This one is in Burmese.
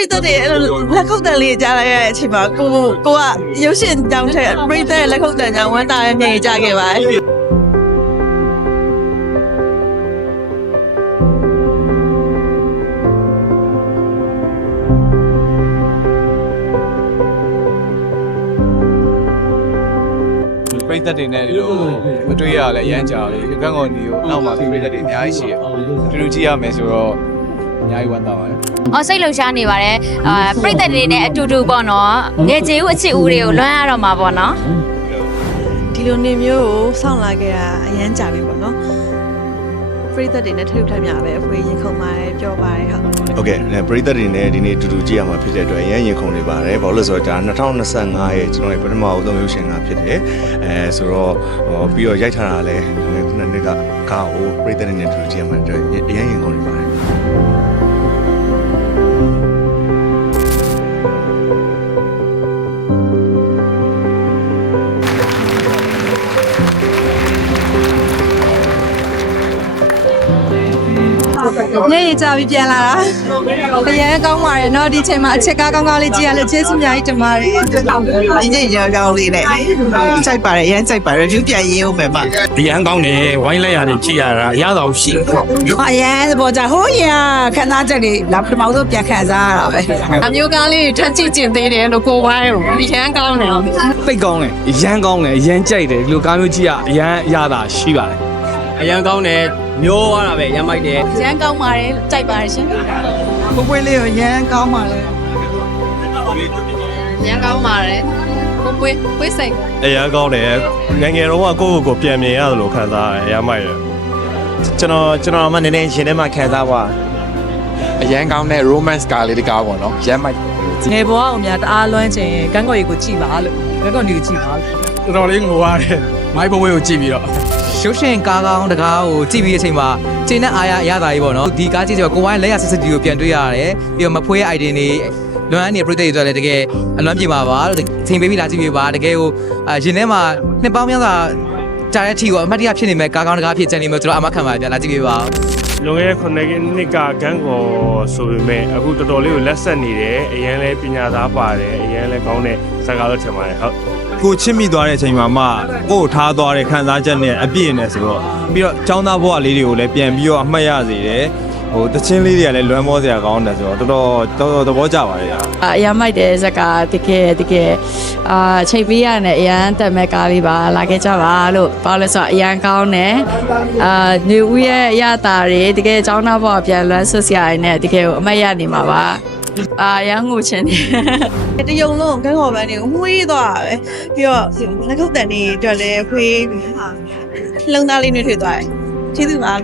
ရိသတ်တွေအဲ့လိုလက်ခုပ်တန်လေးကြားလိုက်ရတဲ့အချိန်မှာကိုကိုကရုပ်ရှင်ကြောင်းထက်ပရိသတ်ရဲ့လက်ခုပ်တန်ကြောင့်ဝမ်းသာရဲ့မျက်ရည်ကျခဲ့ပါတယ်ပြိသက်တွေနဲ့ဒီလိုမတွေ့ရလဲရမ်းကြလေကန်းကော်ဒီကိုနောက်မှာပြိသက်တွေအများကြီးရှိရတူတူကြည့်ရမယ်ဆိုတော့ အများကြီးဝမ်းသာပါတယ်အော်စိတ်လှုပ်ရှားနေပါတယ်အာပြိတ္တတွေနဲ့အတူတူပေါ့နော်ငယ်ကျေဦးအချစ်ဦးတွေကိုလွမ်းရတော့မှာပေါ့နော်ဒီလိုနေမျိုးကိုစောင့်လာခဲ့တာအရန်ကြာပြီပေါ့နော်ပရိသတ်တွေနဲ့ထထမြပဲအဖွေရင်ခုန်ပါတယ်ပြောပါတယ်ဟုတ်ဟုတ်ကဲ့အဲပရိသတ်တွေနဲ့ဒီနေ့တူတူကြည့်ရမှာဖြစ်တဲ့အတွက်အရင်ရင်ခုန်နေပါတယ်ဘာလို့လဲဆိုတော့ဒါ2025ရဲ့ကျွန်တော်ရဲ့ပထမအဆုံးရုပ်ရှင်ကဖြစ်တယ်အဲဆိုတော့ဟောပြီးတော့ရိုက်ထားတာလည်းခုနှစ်နှစ်ကကားကိုပရိသတ်တွေနဲ့တူတူကြည့်ရမှာအတွက်အရင်ရင်ခုန် ညနေကြပြီးပြန်လာတာအရင်ကောင်းပါတယ်เนาะဒီချိန်မှာအချက်ကားကောင်းကောင်းလေးကြည့်ရလို့ကျေးဇူးအများကြီးတင်ပါတယ် ဒီနေ့ရောင်ရောင်လေးနဲ့စိုက်ပါတယ်အရန်စိုက်ပါတယ် review ပြန်ရေးအောင်ပဲပါ ဒီအန်းကောင်းတယ်ဝိုင်းလိုက်ရတယ်ကြည့်ရတာအရသာကိုရှိ အရင်သဘောကြဟိုးရခန်းသားချက်တွေလာပထမဆုံးပြန်ခံစားရတာပဲအမျိုးကားလေးထပ်ကြည့်ကျင်သေးတယ်လို့ကိုဝိုင်းကိုအရင်ကောင်းတယ် ပိတ်ကောင်းတယ်အရန်ကောင်းတယ်အရန်ကြိုက်တယ်ဒီလိုကားမျိုးကြည့်ရအရန်ရတာရှိပါတယ် အရန်ကောင်းတယ်မျိုးသွားတာပဲရမ်းမိုက်တယ်ရန်ကောင်းပါတယ်ကြိုက်ပါတယ်ရှင်ကိုပွေးလေးကိုရန်ကောင်းပါလေရန်ကောင်းပါတယ်ကိုပွေးပွေးစိတ်အရန်ကောင်းတယ်ငယ်ငယ်တော့ကကိုယ့်ကိုယ်ကိုပြန်မြင်ရတယ်လို့ခံစားရတယ်အရန်မိုက်တယ်ကျွန်တော်ကျွန်တော်မှနည်းနည်းရှင်ထဲမှာခံစားသွားအရန်ကောင်းတဲ့ romance ကားလေးတကားပေါ့နော်ရမ်းမိုက်ငယ်ဘဝအောင်များတအားလွမ်းချင်ကန်းကော်ရီကိုကြည်ပါလို့ကန်းကော်ရီကိုကြည်ပါလို့တော်တော်လေးငိုရတယ်မိုက်ဘဝကိုကြည့်ပြီးတော့ ရုပ်ရှင်ကားကောင်းတကားကိုကြည့်ပြီးတဲ့အချိန်မှာချိန်နဲ့အားရအရသာကြီးပေါ့နော်ဒီကားကြည့်ကြတော့ကိုဝိုင်းလက်ရဆက်စတီကိုပြန်တွေ့ရတယ်ပြီးတော့မဖွေးရဲ့ idea တွေလွမ်းအနေပရိသတ်တွေဆိုလည်းတကယ်အလွမ်းပြေပါပါလို့ချိန်ပေးပြီးလာကြည့်ပြပါတကယ်ကိုအာရင်ထဲမှာနှစ်ပေါင်းများစွာကြားတဲ့ထီကိုအမှတ်တရဖြစ်နေမဲ့ကားကောင်းတကားဖြစ်ချင်နေမျိုးကျွန်တော်အမခံပါဗျာလာကြည့်ပြပါလွန်ခဲ့တဲ့ခုနှစ်နှစ်ကဂန်းကောဆိုပေမဲ့အခုတော်တော်လေးကိုလက်ဆက်နေတယ်အရန်လဲပညာသားပါတယ်အရန်လဲကောင်းတဲ့ဇာတ်ကားလို့ထင်ပါတယ်ဟုတ် ကိုချစ်မိသွားတဲ့အချိန်မှာမှကို့ကိုထားသွားတဲ့ခံစားချက်နဲ့အပြည့်နဲ့ဆိုတော့ပြီးတော့ចောင်းသားဘဝလေးတွေကိုလည်းပြန်ပြီးတော့အမှတ်ရစေတယ်ဟိုတချင်းလေးတွေကလည်းလွမ်းမောစရာကောင်းတယ်ဆိုတော့တော်တော်တော်တော်သဘောကျပါတယ်ဗျာအရမ်းမိုက်တဲ့ဇက်ကတကယ်တကယ်အာချိန်ပေးရနဲ့အရန်တက်မဲ့ကားလေးပါလာခဲ့ကြပါလို့ဘာလို့လဲဆိုတော့အရန်ကောင်းတယ်အာနေဦးရဲ့အရတာတွေတကယ်ចောင်းသားဘောပြန်လွမ်းဆွစရာတွေနဲ့တကယ်ကိုအမတ်ရနေမှာပါ အာရန်ငိုချင်တယ်တယုံလုံးကန်းခေါ်ပန်းတွေကိုမှုေးသွားတာပဲပြီးတော့လက်ခုပ်တန်တွေအတွက်လည်းဖွေးလုံသားလေးတွေထွေသွားတယ်ကျေးဇူးပါ